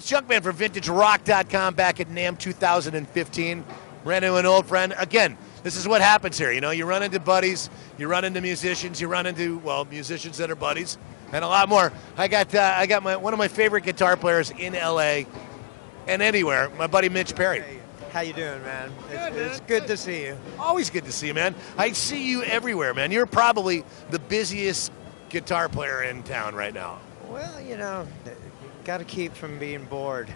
it's Junkman from VintageRock.com back at NAMM 2015. Ran into an old friend. Again, this is what happens here. You know, you run into buddies, you run into musicians, you run into, well, musicians that are buddies, and a lot more. I got one of my favorite guitar players in L.A. and anywhere, my buddy Mitch Perry. Hey, how you doing, man? It's good to see you. Always good to see you, man. I see you everywhere, man. You're probably the busiest guitar player in town right now. Well, you know, got to keep from being bored.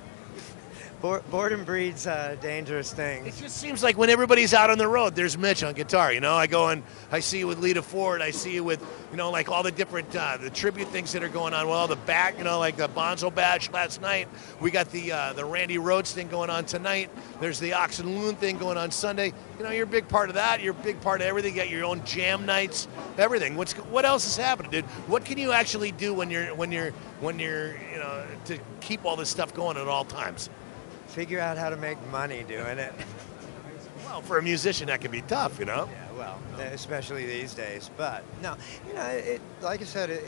Boredom breeds dangerous things. It just seems like when everybody's out on the road, there's Mitch on guitar. You know, I go and I see you with Lita Ford. I see you with, you know, like all the different the tribute things that are going on. Well, the back, you know, like the Bonzo Bash last night. We got the Randy Rhoads thing going on tonight. There's the Ox and Loon thing going on Sunday. You know, you're a big part of that. You're a big part of everything. You got your own jam nights, everything. What else is happening, dude? What can you actually do when you're you know, to keep all this stuff going at all times? Figure out how to make money doing it. Well, for a musician, that can be tough, you know? Yeah, well, especially these days. But, no, you know, like I said,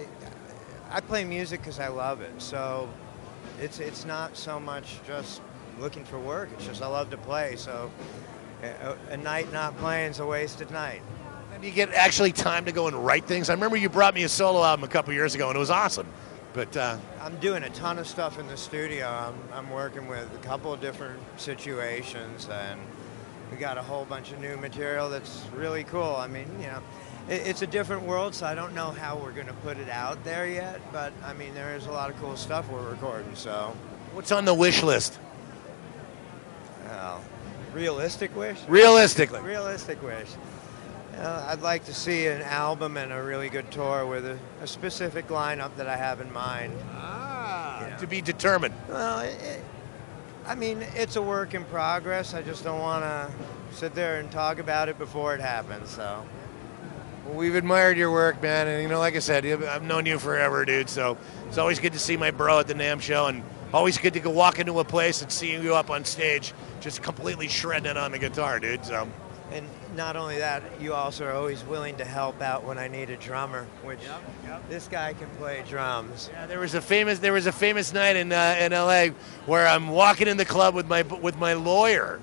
I play music because I love it. So it's not so much just looking for work. It's just I love to play. So a night not playing is a wasted night. And you get actually time to go and write things. I remember you brought me a solo album a couple years ago, and it was awesome. But I'm doing a ton of stuff in the studio. I'm working with a couple of different situations, and we got a whole bunch of new material that's really cool. I mean, you know, it's a different world, so I don't know how we're going to put it out there yet, but I mean, there is a lot of cool stuff we're recording, so. What's on the wish list? Well, realistic wish? Realistically. Realistic wish. I'd like to see an album and a really good tour with a specific lineup that I have in mind. Yeah. To be determined. Well, I mean, it's a work in progress. I just don't want to sit there and talk about it before it happens, so. Well, we've admired your work, man, and, you know, like I said, I've known you forever, dude, so it's always good to see my bro at the NAMM show, and always good to go walk into a place and see you up on stage just completely shredding it on the guitar, dude, so. And not only that, you also are always willing to help out when I need a drummer, which this guy can play drums. Yeah, there was a famous night in L.A. where I'm walking in the club with my lawyer,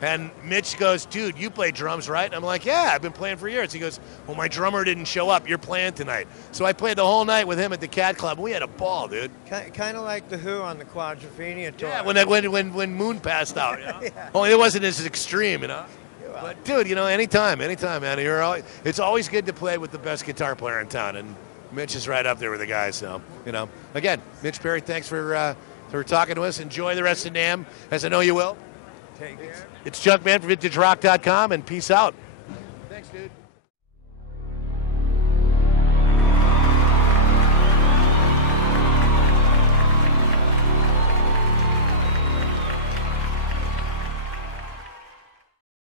and Mitch goes, "Dude, you play drums, right?" And I'm like, "Yeah, I've been playing for years." He goes, "Well, my drummer didn't show up. You're playing tonight." So I played the whole night with him at the Cat Club. We had a ball, dude. Kind of like the Who on the Quadrophenia tour. Yeah, when Moon passed out. You know? Yeah. Only it wasn't as extreme, you know. But dude, you know, anytime, man. It's always good to play with the best guitar player in town, and Mitch is right up there with the guys. So, you know, again, Mitch Perry, thanks for talking to us. Enjoy the rest of NAMM, as I know you will. Take care. It's Junkman from VintageRock.com, and peace out.